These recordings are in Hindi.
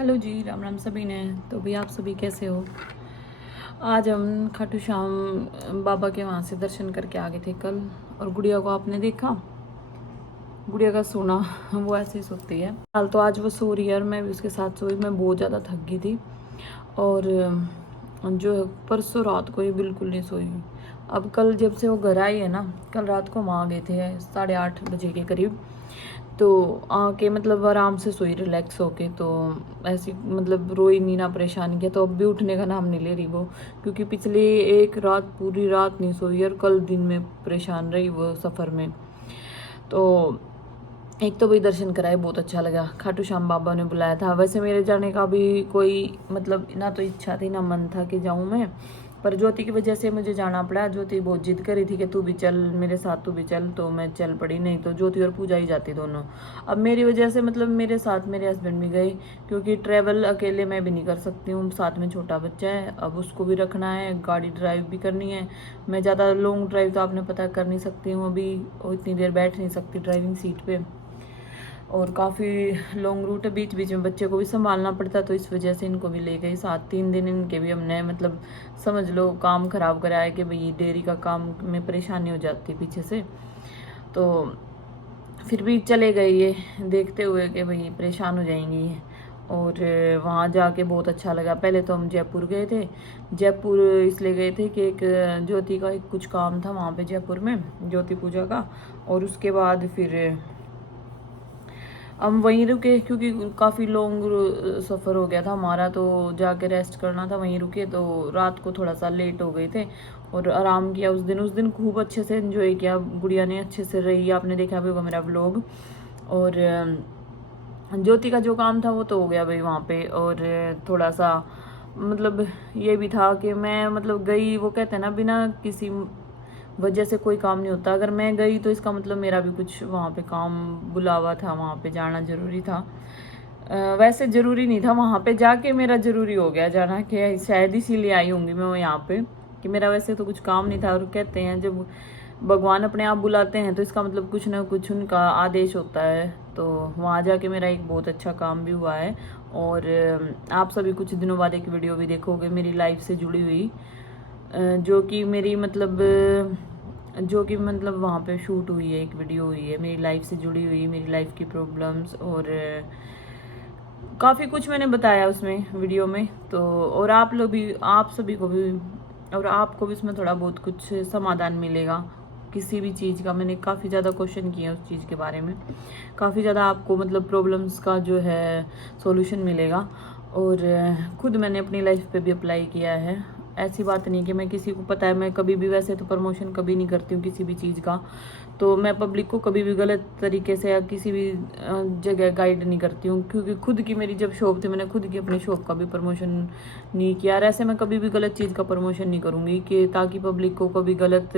हेलो जी, राम राम सभी ने। तो भी आप सभी कैसे हो। आज हम खाटू श्याम बाबा के वहाँ से दर्शन करके आ गए थे कल। और गुड़िया को आपने देखा, गुड़िया का सोना वो ऐसे ही सोती है। हाल तो आज वो सो रही है और मैं भी उसके साथ सोई। मैं बहुत ज़्यादा थक गई थी और जो है परसों रात को ये बिल्कुल नहीं सोई। अब कल जब से वो घर आई है ना, कल रात को हम आ गए थे 8:30 बजे के करीब। तो आके मतलब आराम से सोई रिलैक्स होके। तो ऐसी मतलब रोई नहीं ना परेशान किया। तो अब भी उठने का नाम नहीं ले रही वो, क्योंकि पिछली एक रात पूरी रात नहीं सोई और कल दिन में परेशान रही वो सफ़र में। तो एक तो भाई दर्शन कराए, बहुत अच्छा लगा। खाटू श्याम बाबा ने बुलाया था। वैसे मेरे जाने का भी कोई मतलब ना तो इच्छा थी ना मन था कि जाऊं मैं, पर ज्योति की वजह से मुझे जाना पड़ा। ज्योति बहुत जिद करी थी कि तू भी चल मेरे साथ, तू भी चल, तो मैं चल पड़ी। नहीं तो ज्योति और पूजा ही जाती दोनों। अब मेरी वजह से मतलब मेरे साथ मेरे हस्बैंड भी गए, क्योंकि ट्रैवल अकेले मैं भी नहीं कर सकती हूँ। साथ में छोटा बच्चा है, अब उसको भी रखना है, गाड़ी ड्राइव भी करनी है। मैं ज़्यादा लॉन्ग ड्राइव तो आपने पता कर नहीं सकती हूँ अभी, और इतनी देर बैठ नहीं सकती ड्राइविंग सीट पे। और काफ़ी लॉन्ग रूट है, बीच बीच में बच्चे को भी संभालना पड़ता है। तो इस वजह से इनको भी ले गई साथ। 3 दिन इनके भी हमने मतलब समझ लो काम खराब कराया कि भाई डेयरी का काम में परेशानी हो जाती है पीछे से। तो फिर भी चले गए ये देखते हुए कि भाई परेशान हो जाएंगी। और वहाँ जाके बहुत अच्छा लगा। पहले तो हम जयपुर गए थे। जयपुर इसलिए गए थे कि एक ज्योति का एक कुछ काम था वहाँ पे जयपुर में, ज्योति पूजा का। और उसके बाद फिर हम वहीं रुके, क्योंकि काफ़ी लॉन्ग सफ़र हो गया था हमारा। तो जाके रेस्ट करना था, वहीं रुके। तो रात को थोड़ा सा लेट हो गए थे और आराम किया उस दिन खूब अच्छे से एंजॉय किया। गुड़िया ने अच्छे से रही, आपने देखा भी होगा मेरा व्लॉग। और ज्योति का जो काम था वो तो हो गया भाई वहाँ पे। और थोड़ा सा मतलब ये भी था कि मैं मतलब गई, वो कहते हैं ना बिना किसी वजह से कोई काम नहीं होता। अगर मैं गई तो इसका मतलब मेरा भी कुछ वहाँ पे काम बुलावा था, वहाँ पे जाना ज़रूरी था। वैसे ज़रूरी नहीं था, वहाँ पे जाके मेरा ज़रूरी हो गया जाना, कि शायद इसीलिए आई होंगी मैं यहाँ पे, कि मेरा वैसे तो कुछ काम नहीं था। और कहते हैं जब भगवान अपने आप बुलाते हैं तो इसका मतलब कुछ ना कुछ उनका आदेश होता है। तो वहाँ जाके मेरा एक बहुत अच्छा काम भी हुआ है। और आप सभी कुछ दिनों बाद एक वीडियो भी देखोगे मेरी लाइफ से जुड़ी हुई, जो कि मतलब वहाँ पे शूट हुई है, एक वीडियो हुई है मेरी लाइफ से जुड़ी हुई, मेरी लाइफ की प्रॉब्लम्स। और काफ़ी कुछ मैंने बताया उसमें वीडियो में। तो और आप लोग भी, आप सभी को भी, और आपको भी इसमें थोड़ा बहुत कुछ समाधान मिलेगा किसी भी चीज़ का। मैंने काफ़ी ज़्यादा क्वेश्चन किए उस चीज़ के बारे में, काफ़ी ज़्यादा आपको मतलब प्रॉब्लम्स का जो है सॉल्यूशन मिलेगा। और खुद मैंने अपनी लाइफ पे भी अप्लाई किया है। ऐसी बात नहीं कि मैं किसी को, पता है मैं कभी भी वैसे तो प्रमोशन कभी नहीं करती हूँ किसी भी चीज़ का। तो मैं पब्लिक को कभी भी गलत तरीके से या किसी भी जगह गाइड नहीं करती हूँ, क्योंकि खुद की मेरी जब शॉप थी मैंने खुद की अपनी शॉप का भी प्रमोशन नहीं किया। और ऐसे मैं कभी भी गलत चीज़ का प्रमोशन नहीं करूँगी कि ताकि पब्लिक को कभी गलत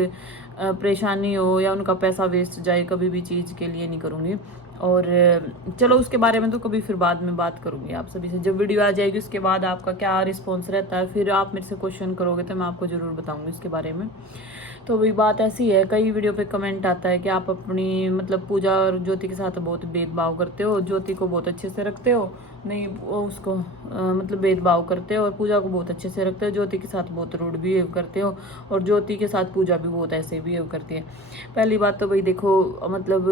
परेशानी हो या उनका पैसा वेस्ट जाए, कभी भी चीज़ के लिए नहीं करूँगी। और चलो उसके बारे में तो कभी फिर बाद में बात करूँगी आप सभी से। जब वीडियो आ जाएगी उसके बाद आपका क्या रिस्पॉन्स रहता है, फिर आप मेरे से क्वेश्चन करोगे तो मैं आपको ज़रूर बताऊँगी इसके बारे में। तो वही बात ऐसी है, कई वीडियो पे कमेंट आता है कि आप अपनी मतलब पूजा और ज्योति के साथ बहुत भेदभाव करते हो, ज्योति को बहुत अच्छे से रखते हो, नहीं वो उसको मतलब भेदभाव करते हो, और पूजा को बहुत अच्छे से रखते हो, ज्योति के साथ बहुत रूड बिहेव करते हो, और ज्योति के साथ पूजा भी बहुत ऐसे बिहेव करती है। पहली बात तो भाई देखो, मतलब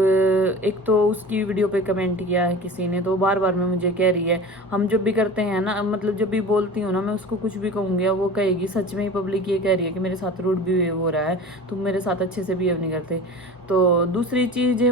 एक तो उसकी वीडियो पे कमेंट किया है किसी ने, तो बार बार में मुझे कह रही है, हम जब भी करते हैं ना, मतलब जब भी बोलती हूँ ना मैं उसको कुछ भी कहूँगी, वो कहेगी सच में ही पब्लिक ये कह रही है कि मेरे साथ रूड बिहेव हो रहा है, तुम मेरे साथ अच्छे से बिहेव नहीं करते। तो दूसरी चीज़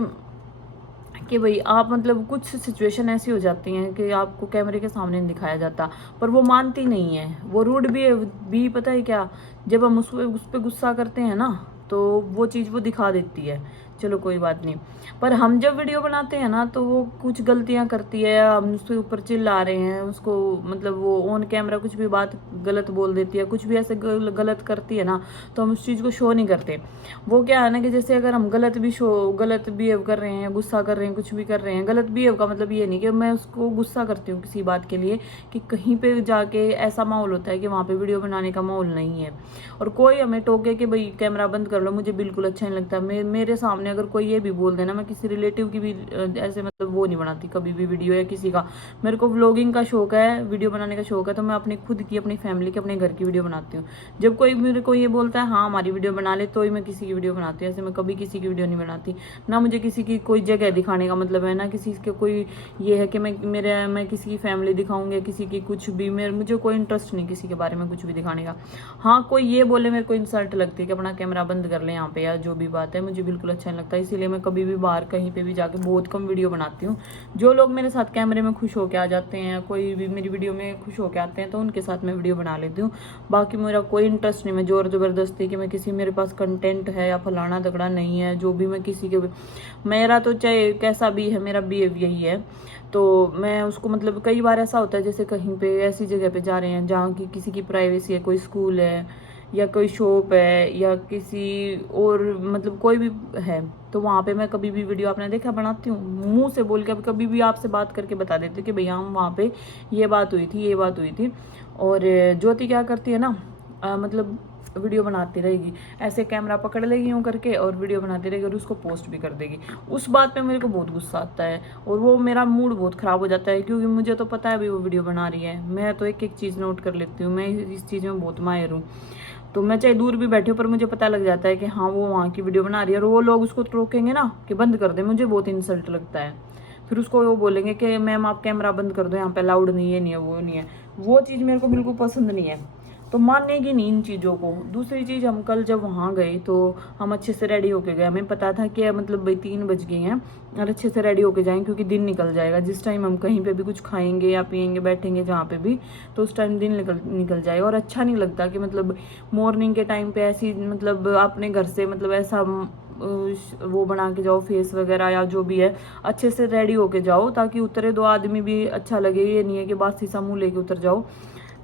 कि भाई आप मतलब कुछ सिचुएशन ऐसी हो जाती हैं कि आपको कैमरे के सामने नहीं दिखाया जाता, पर वो मानती नहीं है, वो रूड भी पता है क्या, जब हम उस पर गुस्सा करते हैं ना तो वो चीज़ वो दिखा देती है। चलो कोई बात नहीं, पर हम जब वीडियो बनाते हैं ना तो वो कुछ गलतियां करती है, हम उसके ऊपर चिल्ला रहे हैं उसको, मतलब वो ऑन कैमरा कुछ भी बात गलत बोल देती है, कुछ भी ऐसे गलत करती है ना, तो हम उस चीज़ को शो नहीं करते। वो क्या है ना कि जैसे अगर हम गलत बिहेव कर रहे हैं, गुस्सा कर रहे हैं, कुछ भी कर रहे हैं, गलत बिहेव का मतलब ये नहीं कि मैं उसको गुस्सा करती हूँ किसी बात के लिए, कि कहीं पे जाके ऐसा माहौल होता है कि वहाँ पे वीडियो बनाने का माहौल नहीं है, और कोई हमें टोके कि भाई कैमरा बंद कर लो, मुझे बिल्कुल अच्छा नहीं लगता। मेरे सामने सामने अगर कोई ये भी बोल देना, मैं किसी रिलेटिव की भी ऐसे मतलब वो नहीं बनाती कभी भी वीडियो या किसी का। मेरे को व्लॉगिंग का शौक है, वीडियो बनाने का शौक है, तो मैं अपनी खुद की, अपनी फैमिली की, अपने घर की वीडियो बनाती हूँ। जब कोई मेरे को ये बोलता है हाँ हमारी वीडियो बना ले, तो ही मैं किसी की वीडियो बनाती हूँ। ऐसे मैं कभी किसी की वीडियो नहीं बनाती। ना मुझे किसी की कोई जगह दिखाने का मतलब है, ना किसी के कोई ये है कि मैं किसी की फैमिली दिखाऊंगी, किसी की कुछ भी। मुझे कोई इंटरेस्ट नहीं किसी के बारे में कुछ भी दिखाने का। हाँ कोई ये बोले मेरे को इंसल्ट लगती है कि अपना कैमरा बंद कर ले यहाँ पे, या जो भी बात है, मुझे बिल्कुल अच्छा नहीं लगता। इसीलिए मैं कभी भी बाहर कहीं पे भी जाके बहुत कम वीडियो बनाती हूँ। जो लोग मेरे साथ कैमरे में खुश होके आ जाते हैं, कोई भी मेरी वीडियो में खुश होके आते हैं, तो उनके साथ मैं वीडियो बना लेती हूँ। बाकी मेरा कोई इंटरेस्ट नहीं, मैं जोर जबरदस्ती कि मैं किसी, मेरे पास कंटेंट है या फलाना तगड़ा नहीं है, जो भी मैं किसी के, मेरा तो चाहे कैसा भी है, मेरा बिहेव यही है। तो मैं उसको मतलब कई बार ऐसा होता है जैसे कहीं पे ऐसी जगह पे जा रहे हैं जहाँ की किसी की प्राइवेसी है, कोई स्कूल है या कोई शॉप है या किसी और मतलब कोई भी है, तो वहाँ पे मैं कभी भी वीडियो आपने देखा बनाती हूँ मुंह से बोल के। कभी भी आपसे बात करके बता देती हूँ कि भैया हम वहाँ पे ये बात हुई थी, ये बात हुई थी। और ज्योति क्या करती है ना, मतलब वीडियो बनाती रहेगी, ऐसे कैमरा पकड़ लेगी यूँ करके और वीडियो बनाती रहेगी और उसको पोस्ट भी कर देगी। उस बात पे मेरे को बहुत गुस्सा आता है और वो मेरा मूड बहुत ख़राब हो जाता है, क्योंकि मुझे तो पता है अभी वो वीडियो बना रही है। मैं तो एक एक चीज़ नोट कर लेती हूँ, मैं इस चीज़ में बहुत माहिर हूँ। तो मैं चाहे दूर भी बैठी हूँ पर मुझे पता लग जाता है कि हाँ वो वहाँ की वीडियो बना रही है, और वो लोग उसको रोकेंगे ना कि बंद कर दे, मुझे बहुत इंसल्ट लगता है। फिर उसको वो बोलेंगे कि मैम आप कैमरा बंद कर दो, यहाँ पे अलाउड नहीं है, नहीं है, वो नहीं है। वो चीज़ मेरे को बिल्कुल पसंद नहीं है, तो मानेगी नहीं इन चीज़ों को। दूसरी चीज़, हम कल जब वहाँ गए तो हम अच्छे से रेडी होके गए। हमें पता था कि मतलब भाई 3 बज गए हैं और अच्छे से रेडी होके जाएं, क्योंकि दिन निकल जाएगा। जिस टाइम हम कहीं पे भी कुछ खाएंगे या पियेंगे, बैठेंगे जहाँ पे भी, तो उस टाइम दिन निकल जाएगा। और अच्छा नहीं लगता कि मतलब मॉर्निंग के टाइम पे ऐसी मतलब अपने घर से मतलब ऐसा वो बना के जाओ फेस वगैरह या जो भी है, अच्छे से रेडी होके जाओ ताकि उतरे दो आदमी भी अच्छा लगे। ये नहीं है कि बासी सा मुँह लेके उतर जाओ।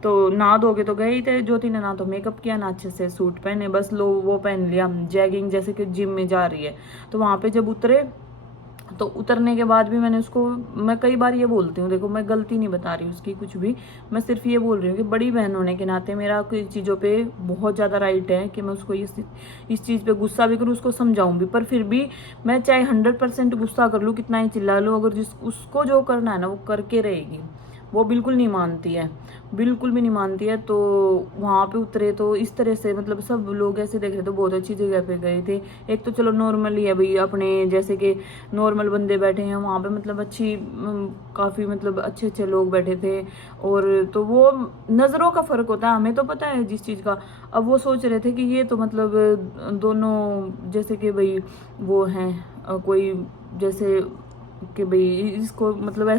तो नहा धोके तो गए ही थे, ज्योति ने ना तो मेकअप किया ना अच्छे से सूट पहने, बस लो वो पहन लिया जैगिंग, जैसे कि जिम में जा रही है। तो वहाँ पे जब उतरे, तो उतरने के बाद भी मैंने उसको, मैं कई बार ये बोलती हूँ, देखो मैं गलती नहीं बता रही उसकी कुछ भी, मैं सिर्फ ये बोल रही हूँ कि बड़ी बहन होने के नाते मेरा कुछ चीज़ों पे बहुत ज़्यादा राइट है कि मैं उसको इस चीज़ पे गुस्सा भी करूँ, उसको समझाऊँ भी। पर फिर भी मैं चाहे 100% गुस्सा कर लूँ, कितना ही चिल्ला लूँ, अगर उसको जो करना है ना वो करके रहेगी। वो बिल्कुल नहीं मानती है, बिल्कुल भी नहीं मानती है। तो वहाँ पे उतरे तो इस तरह से मतलब सब लोग ऐसे देख रहे थे, बहुत अच्छी जगह पे गए थे। एक तो चलो नॉर्मल ही है भाई, अपने जैसे कि नॉर्मल बंदे बैठे हैं वहाँ पे, मतलब अच्छी काफ़ी मतलब अच्छे अच्छे लोग बैठे थे। और तो वो नज़रों का फ़र्क होता है, हमें तो पता है जिस चीज़ का। अब वो सोच रहे थे कि ये तो मतलब दोनों जैसे कि भाई वो हैं कोई, जैसे कि भाई इसको मतलब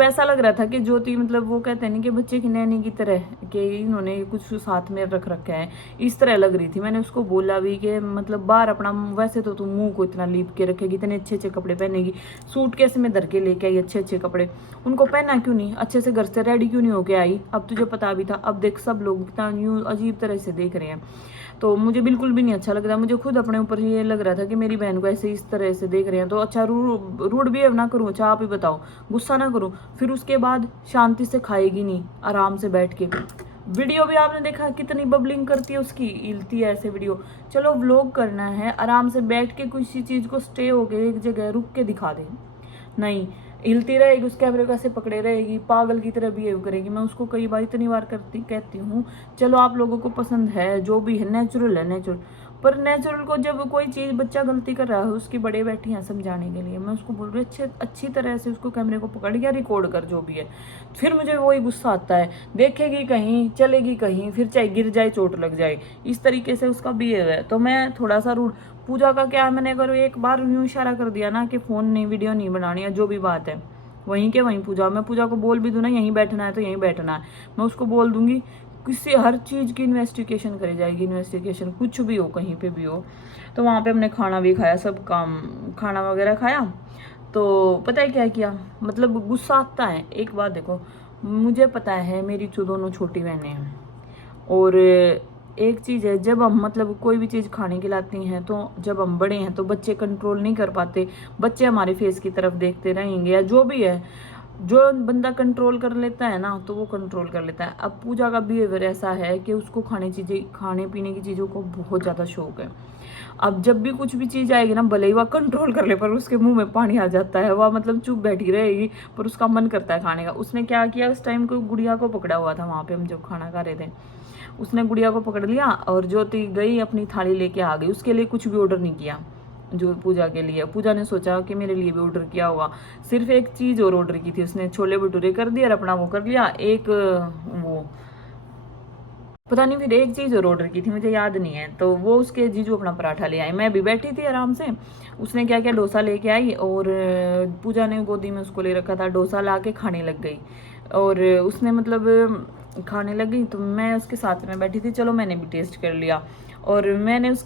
ऐसा लग रहा था कि ज्योति मतलब वो कहते हैं कि बच्चे की नैनी की तरह कि इन्होंने कुछ साथ में रख रखा है, इस तरह लग रही थी। मैंने उसको बोला भी कि मतलब बाहर अपना, वैसे तो तुम मुंह को इतना लीप के रखेगी, इतने अच्छे अच्छे कपड़े पहनेगी, सूट कैसे में धर के लेके आई अच्छे अच्छे कपड़े, उनको पहना क्यों नहीं, अच्छे से घर से रेडी क्यों नहीं होके आई। अब तुझे पता भी था, अब देख सब लोग इतना यूँ अजीब तरह से देख रहे हैं। तो मुझे बिल्कुल भी नहीं अच्छा लग रहा, मुझे खुद अपने ऊपर ये लग रहा था कि मेरी बहन को ऐसे इस तरह से देख रहे हैं। तो अच्छा रूड बिहेव ना करूँ, अच्छा आप ही बताओ, गुस्सा ना करूँ, फिर उसके बाद शांति से खाएगी नहीं आराम से बैठ के। वीडियो भी आपने देखा कितनी बबलिंग करती है उसकी, हिलती है ऐसे वीडियो। चलो व्लॉग करना है, आराम से बैठ के किसी चीज़ को स्टे हो गए एक जगह रुक के दिखा दे, नहीं हिलती रहेगी, उस कैमरे को ऐसे पकड़े रहेगी, पागल की तरह बिहेव करेगी। मैं उसको कई बार इतनी बार कहती हूँ चलो आप लोगों को पसंद है जो भी है, नेचुरल है नेचुरल, पर नेचुरल को जब कोई चीज़ बच्चा गलती कर रहा है, उसकी बड़े बैठी हैं समझाने के लिए, मैं उसको बोल रही हूँ अच्छी तरह से उसको कैमरे को पकड़ या रिकॉर्ड कर जो भी है। फिर मुझे वही गुस्सा आता है, देखेगी कहीं, चलेगी कहीं, फिर चाहे गिर जाए चोट लग जाए, इस तरीके से उसका बिहेव है। तो मैं थोड़ा सा रूड, पूजा का क्या है, मैंने अगर एक बार यूँ इशारा कर दिया ना कि फ़ोन नहीं, वीडियो नहीं बनानी है, जो भी बात है वहीं के वहीं पूजा, मैं पूजा को बोल भी दूँ ना यहीं बैठना है तो यहीं बैठना है, मैं उसको बोल दूंगी। किसी हर चीज़ की इन्वेस्टिगेशन करी जाएगी, इन्वेस्टिगेशन कुछ भी हो कहीं पे भी हो। तो वहाँ पे हमने खाना भी खाया, सब काम खाना वगैरह खाया। तो पता है क्या किया, मतलब गुस्सा आता है। एक बात देखो, मुझे पता है मेरी दोनों छोटी बहनें हैं, और एक चीज़ है जब हम मतलब कोई भी चीज़ खाने की लाती हैं, तो जब हम बड़े हैं तो बच्चे कंट्रोल नहीं कर पाते, बच्चे हमारे फेस की तरफ देखते रहेंगे या जो भी है। जो बंदा कंट्रोल कर लेता है ना तो वो कंट्रोल कर लेता है। अब पूजा का बिहेवियर ऐसा है कि उसको खाने पीने की चीज़ों को बहुत ज़्यादा शौक है। अब जब भी कुछ भी चीज़ आएगी ना, भले ही वह कंट्रोल कर ले पर उसके मुंह में पानी आ जाता है, वह मतलब चुप बैठी रहेगी पर उसका मन करता है खाने का। उसने क्या किया, उस टाइम को गुड़िया को पकड़ा हुआ था वहाँ पे, हम जब खाना खा रहे थे, उसने गुड़िया को पकड़ लिया और ज्योति गई अपनी थाली लेके आ गई। उसके लिए कुछ भी ऑर्डर नहीं किया जो पूजा के लिए। पूजा ने सोचा कि मेरे लिए भी ऑर्डर किया होगा, सिर्फ एक चीज़ और ऑर्डर की थी उसने, छोले भटूरे कर दिए और अपना वो कर लिया। एक वो पता नहीं फिर एक चीज़ और ऑर्डर की थी, मुझे याद नहीं है। तो वो उसके जीजू अपना पराठा ले आए, मैं भी बैठी थी आराम से। उसने क्या किया, डोसा लेके आई और पूजा ने गोदी में उसको ले रखा था, डोसा ला के खाने लग गई। और उसने मतलब खाने लग गई तो मैं उसके साथ में बैठी थी, चलो मैंने भी टेस्ट कर लिया। और मैं उस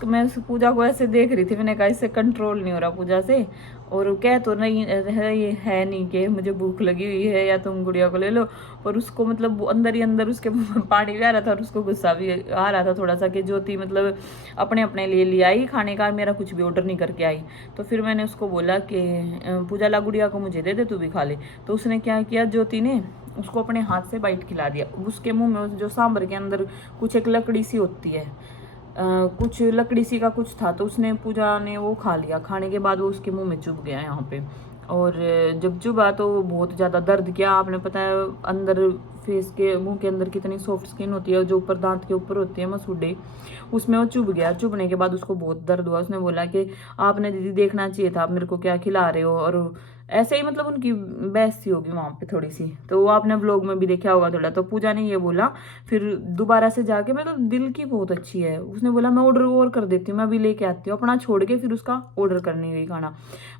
पूजा को ऐसे देख रही थी, मैंने कहा इससे कंट्रोल नहीं हो रहा पूजा से। और कह तो नहीं है, ये है नहीं कि मुझे भूख लगी हुई है या तुम गुड़िया को ले लो, पर उसको मतलब अंदर ही अंदर उसके मुंह में पानी भी आ रहा था और उसको गुस्सा भी आ रहा था थोड़ा सा कि ज्योति मतलब अपने अपने लिए ले आई खाने का, मेरा कुछ भी ऑर्डर नहीं करके आई। तो फिर मैंने उसको बोला कि पूजा ला गुड़िया को मुझे दे दे, तू भी खा ले। तो उसने क्या किया, ज्योति ने उसको अपने हाथ से बाइट खिला दिया। उसके मुंह में जो सांभर के अंदर कुछ एक लकड़ी सी होती है, कुछ लकड़ी सी का कुछ था, तो उसने पूजा ने वो खा लिया। खाने के बाद वो उसके मुंह में चुभ गया यहाँ पे। और जब चुभा तो बहुत ज़्यादा दर्द किया। आपने पता है अंदर फेस के मुंह के अंदर कितनी सॉफ्ट स्किन होती है, जो ऊपर दांत के ऊपर होती है मसूड़े, उसमें वो चुभ गया। चुभने के बाद उसको बहुत दर्द हुआ। उसने बोला कि आपने दीदी देखना चाहिए था, आप मेरे को क्या खिला रहे हो। और ऐसे ही मतलब उनकी बहस सी होगी वहाँ पे थोड़ी सी, तो वो आपने व्लॉग में भी देखा होगा थोड़ा। तो पूजा ने ये बोला फिर दोबारा से जाके, मतलब दिल की बहुत अच्छी है, उसने बोला मैं ऑर्डर और कर देती हूँ, मैं अभी लेके आती हूँ, अपना छोड़ के फिर उसका ऑर्डर करने गई खाना।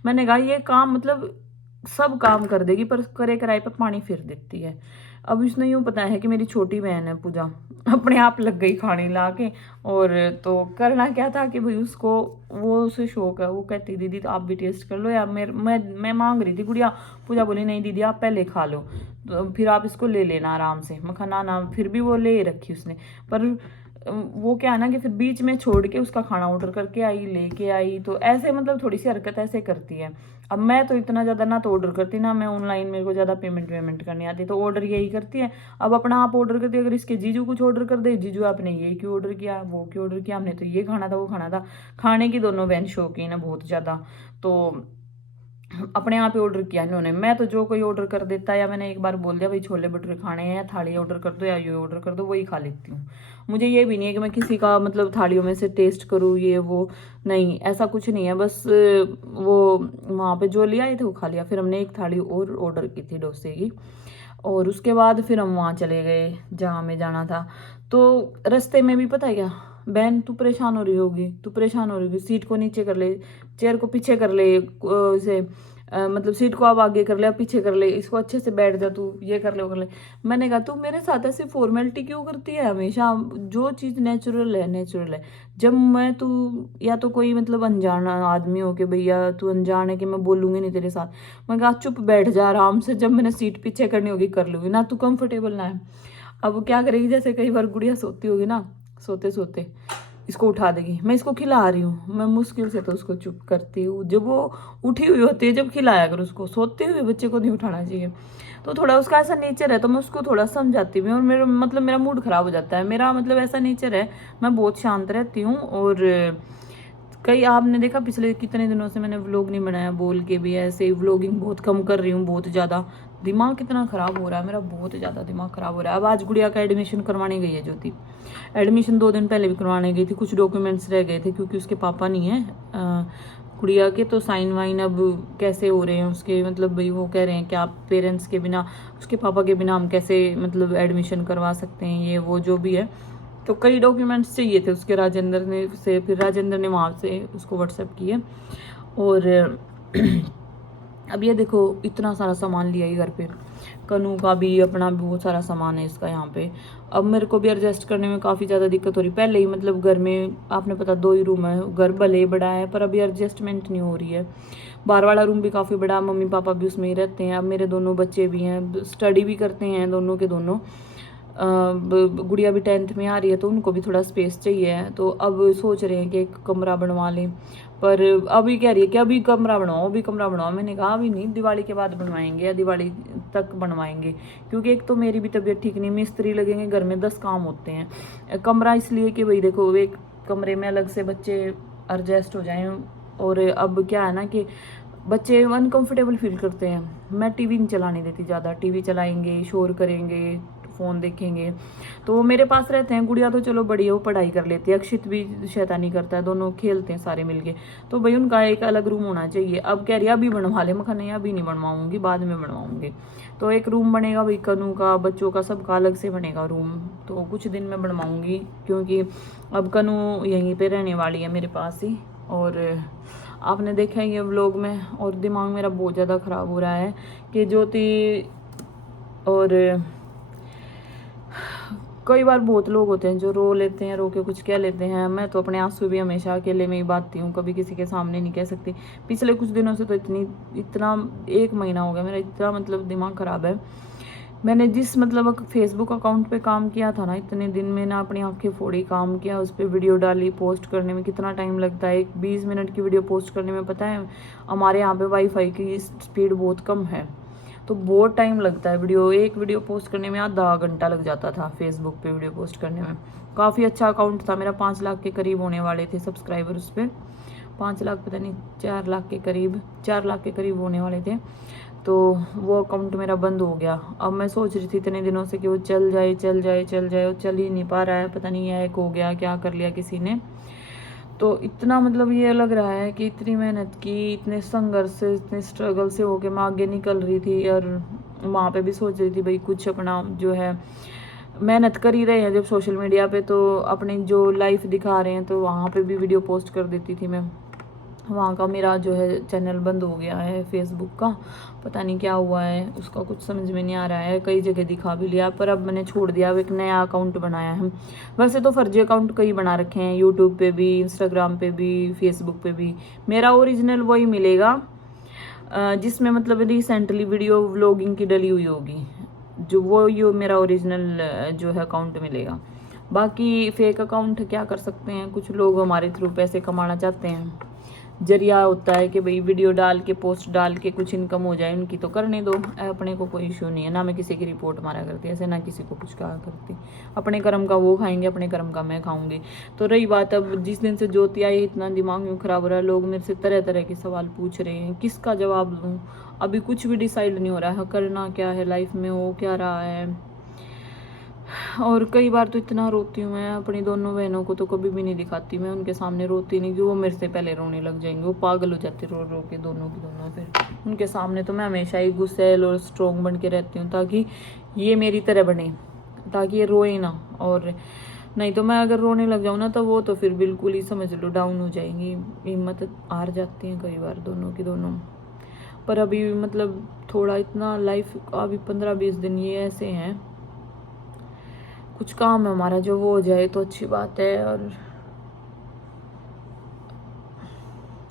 मैंने कहा ये काम मतलब सब काम कर देगी पर करे कराए पर पानी फिर देती है। अब इसने यूँ पता है कि मेरी छोटी बहन है पूजा, अपने आप लग गई खाने ला के। और तो करना क्या था कि भाई उसको वो उसे शौक है, वो कहती दीदी तो आप भी टेस्ट कर लो यार। मैं मांग रही थी गुड़िया, पूजा बोली नहीं दीदी आप पहले खा लो, तो फिर आप इसको ले लेना आराम से। मैं कहा ना ना, फिर भी वो ले रखी उसने। पर वो क्या है ना कि फिर बीच में छोड़ के उसका खाना ऑर्डर करके आई, लेके आई, तो ऐसे मतलब थोड़ी सी हरकत ऐसे करती है। अब मैं तो इतना ज़्यादा ना तो ऑर्डर करती ना मैं ऑनलाइन, मेरे को ज़्यादा पेमेंट करनी आती, तो ऑर्डर यही करती है। अब अपना आप ऑर्डर करती है, अगर इसके जीजू कुछ ऑर्डर कर दे, जीजू आपने ये क्यों ऑर्डर किया, वो क्यों ऑर्डर किया, हमने तो ये खाना था वो खाना था। खाने की दोनों बहन शौकीन है बहुत ज़्यादा। तो अपने आप ही ऑर्डर किया इन्होंने। मैं तो जो कोई ऑर्डर कर देता है, या मैंने एक बार बोल दिया भाई छोले भटूरे खाने हैं, थाली ऑर्डर कर दो या ये ऑर्डर कर दो, वही खा लेती हूँ। मुझे ये भी नहीं है कि मैं किसी का मतलब थालियों में से टेस्ट करूँ ये वो, नहीं ऐसा कुछ नहीं है। बस वो वहाँ पे जो ले आए थे वो खा लिया। फिर हमने एक थाली और ऑर्डर की थी डोसे की, और उसके बाद फिर हम वहाँ चले गए जहाँ हमें जाना था। तो रास्ते में भी पता है क्या, बहन तू परेशान हो रही होगी, तू परेशान हो रही होगी, सीट को नीचे कर ले, चेयर को पीछे कर ले, इसे मतलब सीट को आप आगे कर ले, आप पीछे कर ले, इसको अच्छे से बैठ जा, तू ये कर ले वो कर ले। मैंने कहा तू मेरे साथ ऐसे फॉर्मेलिटी क्यों करती है हमेशा, जो चीज़ नेचुरल है नेचुरल है। जब मैं तू या तो कोई मतलब अनजान आदमी हो कि भैया तू अनजान है कि मैं बोलूँगी नहीं तेरे साथ, मैं कहा चुप बैठ जा आराम से, जब मैंने सीट पीछे करनी होगी कर लूँगी ना, तू कंफर्टेबल ना है। अब वो क्या करेगी, जैसे कई बार गुड़िया सोती होगी ना, सोते सोते इसको उठा देगी, मैं इसको खिला रही हूँ, मैं मुश्किल से तो उसको चुप करती हूँ। जब वो उठी हुई होती है जब खिलाया कर उसको, सोते हुए बच्चे को नहीं उठाना चाहिए। तो थोड़ा उसका ऐसा नेचर है, तो मैं उसको थोड़ा समझाती हूँ, और मेरा मतलब मेरा मूड खराब हो जाता है। मेरा मतलब ऐसा नेचर है, मैं बहुत शांत रहती हूँ। और कई आपने देखा पिछले कितने दिनों से मैंने व्लॉग नहीं बनाया, बोल के भी ऐसे ही व्लॉगिंग बहुत कम कर रही हूँ, बहुत ज़्यादा दिमाग कितना ख़राब हो रहा है मेरा, बहुत ज़्यादा दिमाग ख़राब हो रहा है। अब आज गुड़िया का एडमिशन करवाने गई है ज्योति, एडमिशन 2 दिन पहले भी करवाने गई थी, कुछ डॉक्यूमेंट्स रह गए थे क्योंकि उसके पापा नहीं है गुड़िया के, तो साइन वाइन अब कैसे हो रहे हैं उसके, मतलब भाई वो कह रहे हैं कि आप पेरेंट्स के बिना, उसके पापा के बिना हम कैसे मतलब एडमिशन करवा सकते हैं, ये वो जो भी है। तो कई डॉक्यूमेंट्स चाहिए थे उसके, राजेंद्र ने से, फिर राजेंद्र ने वहाँ से उसको व्हाट्सएप किए। और अब ये देखो इतना सारा सामान लिया ही घर पे, कनू का भी अपना भी बहुत सारा सामान है इसका यहाँ पे। अब मेरे को भी एडजस्ट करने में काफ़ी ज़्यादा दिक्कत हो रही। पहले ही मतलब घर में आपने पता 2 ही रूम है, घर भले ही बड़ा है पर अभी एडजस्टमेंट नहीं हो रही है। बाहर वाला रूम भी काफ़ी बड़ा, मम्मी पापा भी उसमें ही रहते हैं, अब मेरे दोनों बच्चे भी हैं, स्टडी भी करते हैं दोनों के दोनों। गुड़िया भी 10th में आ रही है तो उनको भी थोड़ा स्पेस चाहिए, तो अब सोच रहे हैं कि एक कमरा बनवा लें। पर अभी कह रही है कि अभी कमरा बनवाओ, अभी कमरा बनवाओ। मैंने कहा अभी नहीं, दिवाली के बाद बनवाएंगे या दिवाली तक बनवाएंगे, क्योंकि एक तो मेरी भी तबीयत ठीक नहीं, मिस्त्री लगेंगे, घर में 10 काम होते हैं। कमरा इसलिए कि भाई देखो, एक कमरे में अलग से बच्चे एडजस्ट हो जाएं। और अब क्या है ना कि बच्चे अनकंफर्टेबल फील करते हैं। मैं टीवी नहीं चलाने देती ज़्यादा, टीवी चलाएंगे शोर करेंगे, फ़ोन देखेंगे, तो वो मेरे पास रहते हैं। गुड़िया तो चलो बड़ी है, वो पढ़ाई कर लेती है, अक्षित भी शैतानी करता है, दोनों खेलते हैं सारे मिलके। तो भाई उनका एक अलग रूम होना चाहिए। अब कह रही है अभी बनवा ले, मैं नहीं अभी नहीं बनवाऊंगी, बाद में बनवाऊंगी। तो एक रूम बनेगा भाई, कनू का, बच्चों का, सबका अलग से बनेगा रूम। तो कुछ दिन में बनवाऊंगी, क्योंकि अब कनू यहीं पे रहने वाली है मेरे पास ही। और आपने देखा ही है व्लॉग में, और दिमाग मेरा बहुत ज़्यादा ख़राब हो रहा है कि ज्योति, और कई बार बहुत लोग होते हैं जो रो लेते हैं, रो के कुछ कह लेते हैं। मैं तो अपने आंसू भी हमेशा अकेले में ही बांटती हूँ, कभी किसी के सामने नहीं कह सकती। पिछले कुछ दिनों से तो इतना 1 महीना हो गया मेरा, इतना मतलब दिमाग ख़राब है। मैंने जिस मतलब फेसबुक अकाउंट पे काम किया था ना, इतने दिन में ना अपनी आंखें फोड़ी काम किया, उस पर वीडियो डाली, पोस्ट करने में कितना टाइम लगता है। एक 20 मिनट की वीडियो पोस्ट करने में, पता है हमारे यहाँ पे वाईफाई की स्पीड बहुत कम है, तो बहुत टाइम लगता है। एक वीडियो पोस्ट करने में आधा घंटा लग जाता था, फेसबुक पे वीडियो पोस्ट करने में। काफ़ी अच्छा अकाउंट था मेरा, 5 लाख के करीब होने वाले थे सब्सक्राइबर उस पर। 5 लाख पता नहीं, 4 लाख के करीब, 4 लाख के करीब होने वाले थे। तो वो अकाउंट मेरा बंद हो गया। अब मैं सोच रही थी इतने दिनों से कि वो चल जाए चल जाए चल जाए, वो चल ही नहीं पा रहा है। पता नहीं हैक हो गया, क्या कर लिया किसी ने। तो इतना मतलब ये लग रहा है कि इतनी मेहनत की, इतने संघर्ष से, इतने स्ट्रगल से होके मैं आगे निकल रही थी, और वहाँ पे भी सोच रही थी भाई कुछ अपना जो है, मेहनत कर ही रहे हैं जब सोशल मीडिया पे, तो अपनी जो लाइफ दिखा रहे हैं तो वहाँ पे भी वीडियो पोस्ट कर देती थी मैं। वहाँ का मेरा जो है चैनल बंद हो गया है फेसबुक का, पता नहीं क्या हुआ है, उसका कुछ समझ में नहीं आ रहा है। कई जगह दिखा भी लिया, पर अब मैंने छोड़ दिया। अब एक नया अकाउंट बनाया है। वैसे तो फर्जी अकाउंट कई बना रखे हैं, यूट्यूब पे भी, इंस्टाग्राम पे भी, फेसबुक पे भी। मेरा ओरिजिनल वही मिलेगा जिसमें मतलब रिसेंटली वीडियो व्लॉगिंग की डली हुई होगी, जो वो ये मेरा ओरिजिनल जो है अकाउंट मिलेगा। बाकी फेक अकाउंट क्या कर सकते हैं, कुछ लोग हमारे थ्रू पैसे कमाना चाहते हैं, जरिया होता है कि भाई वीडियो डाल के, पोस्ट डाल के कुछ इनकम हो जाए उनकी, तो करने दो, अपने को कोई इशू नहीं है। ना मैं किसी की रिपोर्ट मारा करती ऐसे, ना किसी को कुछ कहा करती। अपने कर्म का वो खाएंगे, अपने कर्म का मैं खाऊंगी। तो रही बात, अब जिस दिन से ज्योति आई, इतना दिमाग में खराब हो रहा है। लोग मेरे से तरह तरह के सवाल पूछ रहे हैं, किसका जवाब दूँ। अभी कुछ भी डिसाइड नहीं हो रहा है, करना क्या है लाइफ में, हो क्या रहा है। और कई बार तो इतना रोती हूँ मैं। अपनी दोनों बहनों को तो कभी भी नहीं दिखाती मैं, उनके सामने रोती नहीं, कि वो मेरे से पहले रोने लग जाएंगे, वो पागल हो जाते रो रो के दोनों की दोनों। फिर उनके सामने तो मैं हमेशा ही गुस्सैल और स्ट्रॉन्ग बन के रहती हूँ, ताकि ये मेरी तरह बने, ताकि ये रोए ना। और नहीं तो मैं अगर रोने लग जाऊँ ना, तो वो तो फिर बिल्कुल ही समझ लो डाउन हो जाएंगी, हिम्मत हार जाती है कई बार दोनों की दोनों। पर अभी मतलब थोड़ा इतना लाइफ, अभी 15-20 दिन ये ऐसे हैं, कुछ काम है हमारा जो वो हो जाए तो अच्छी बात है। और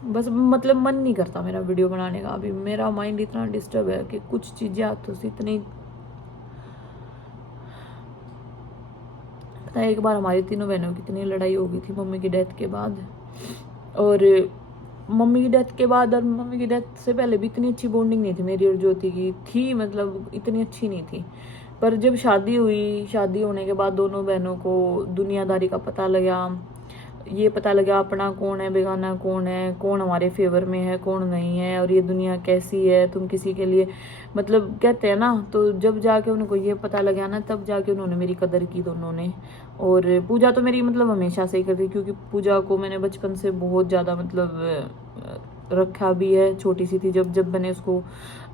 बस मतलब मन नहीं करता मेरा वीडियो बनाने का। अभी मेरा माइंड इतना डिस्टर्ब है कि कुछ चीज़ें हाथों से इतनी, पता है एक बार हमारी तीनों बहनों की इतनी लड़ाई हो गई थी मम्मी की डेथ के बाद। और मम्मी की डेथ के बाद और मम्मी की डेथ से पहले भी इतनी अच्छी बॉन्डिंग नहीं थी मेरी और ज्योति की, थी मतलब इतनी अच्छी नहीं थी। पर जब शादी हुई, शादी होने के बाद दोनों बहनों को दुनियादारी का पता लगा, ये पता लगा अपना कौन है, बेगाना कौन है, कौन हमारे फेवर में है, कौन नहीं है, और ये दुनिया कैसी है, तुम किसी के लिए मतलब कहते हैं ना। तो जब जाके उनको ये पता लगा ना, तब जाके उन्होंने मेरी कदर की दोनों ने। और पूजा तो मेरी मतलब हमेशा से ही करती, क्योंकि पूजा को मैंने बचपन से बहुत ज़्यादा मतलब रखा भी है। छोटी सी थी जब मैंने उसको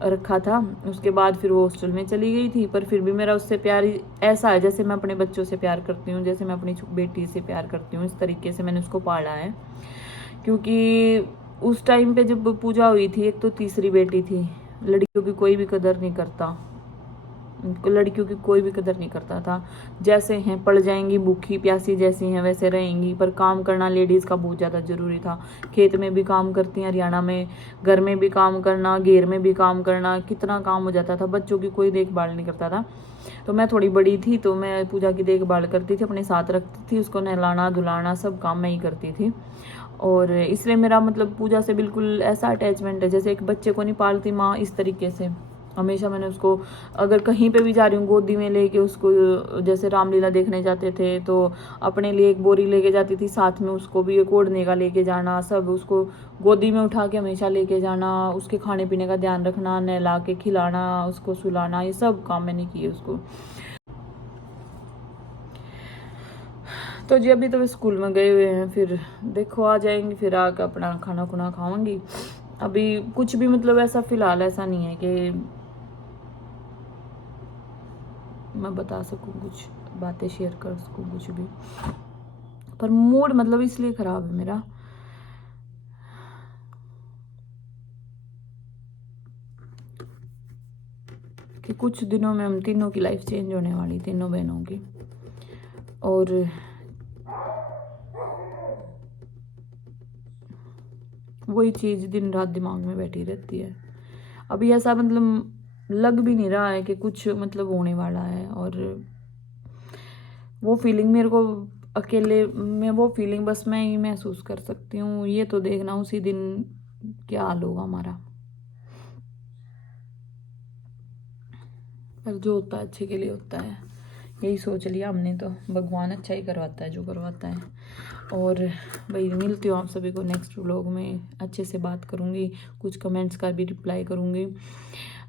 रखा था, उसके बाद फिर वो हॉस्टल में चली गई थी, पर फिर भी मेरा उससे प्यार ऐसा है जैसे मैं अपने बच्चों से प्यार करती हूँ, जैसे मैं अपनी बेटी से प्यार करती हूँ, इस तरीके से मैंने उसको पाला है। क्योंकि उस टाइम पे जब पूजा हुई थी, एक तो तीसरी बेटी थी, लड़कियों की कोई भी कदर नहीं करता, लड़कियों की कोई भी कदर नहीं करता था। जैसे हैं पड़ जाएंगी, भूखी प्यासी जैसी हैं वैसे रहेंगी, पर काम करना लेडीज़ का बहुत ज़्यादा ज़रूरी था। खेत में भी काम करती हैं हरियाणा में, घर में भी काम करना, घेर में भी काम करना, कितना काम हो जाता था। बच्चों की कोई देखभाल नहीं करता था। तो मैं थोड़ी बड़ी थी तो मैं पूजा की देखभाल करती थी, अपने साथ रखती थी, उसको नहलाना धुलाना सब काम मैं ही करती थी। और इसलिए मेरा मतलब पूजा से बिल्कुल ऐसा अटैचमेंट है जैसे एक बच्चे को नहीं पालती माँ, इस तरीके से हमेशा मैंने उसको, अगर कहीं पे भी जा रही हूँ गोदी में लेके उसको, जैसे रामलीला देखने जाते थे तो अपने लिए एक बोरी लेके जाती थी, साथ में उसको भी एक ओढ़ने का लेके जाना, सब उसको गोदी में उठा के हमेशा लेके जाना, उसके खाने पीने का ध्यान रखना, नहला के खिलाना, उसको सुलाना, ये सब काम मैंने किए उसको। तो जी अभी तो वे स्कूल में गए हुए हैं, फिर देखो आ जाएंगे, फिर आकर अपना खाना खुना खाऊंगी। अभी कुछ भी मतलब ऐसा फिलहाल ऐसा नहीं है कि मैं बता सकूं, कुछ बातें शेयर कर सकूं कुछ भी, पर मूड मतलब इसलिए ख़राब है मेरा कि कुछ दिनों में हम तीनों की लाइफ चेंज होने वाली, तीनों बहनों की। और वही चीज़ दिन रात दिमाग में बैठी रहती है। अभी ऐसा मतलब लग भी नहीं रहा है कि कुछ मतलब होने वाला है। और वो फीलिंग मेरे को अकेले में, वो फीलिंग बस मैं ही महसूस कर सकती हूँ। ये तो देखना उसी दिन क्या हाल होगा हमारा। पर जो होता है अच्छे के लिए होता है, यही सोच लिया हमने। तो भगवान अच्छा ही करवाता है जो करवाता है। और भाई मिलती हूँ आप सभी को नेक्स्ट व्लॉग में, अच्छे से बात करूँगी, कुछ कमेंट्स का भी रिप्लाई करूँगी।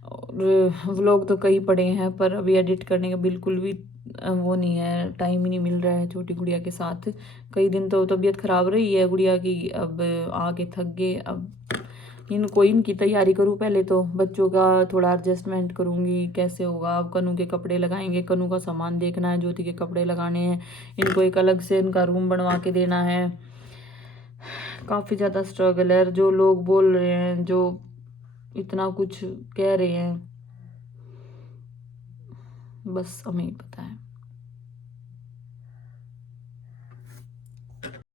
और व्लॉग तो कई पड़े हैं पर अभी एडिट करने का बिल्कुल भी वो नहीं है, टाइम ही नहीं मिल रहा है छोटी गुड़िया के साथ। कई दिन तो तबीयत ख़राब रही है गुड़िया की, अब आके थक गए। अब इनकी तैयारी करूँ पहले, तो बच्चों का थोड़ा एडजस्टमेंट करूँगी कैसे होगा। अब कनू के कपड़े लगाएंगे, कनू का सामान देखना है, ज्योति के कपड़े लगाने हैं, इनको एक अलग से इनका रूम बनवा के देना है। काफ़ी ज़्यादा स्ट्रगल है। जो लोग बोल रहे हैं, जो इतना कुछ कह रहे हैं, बस हमें ही पता है।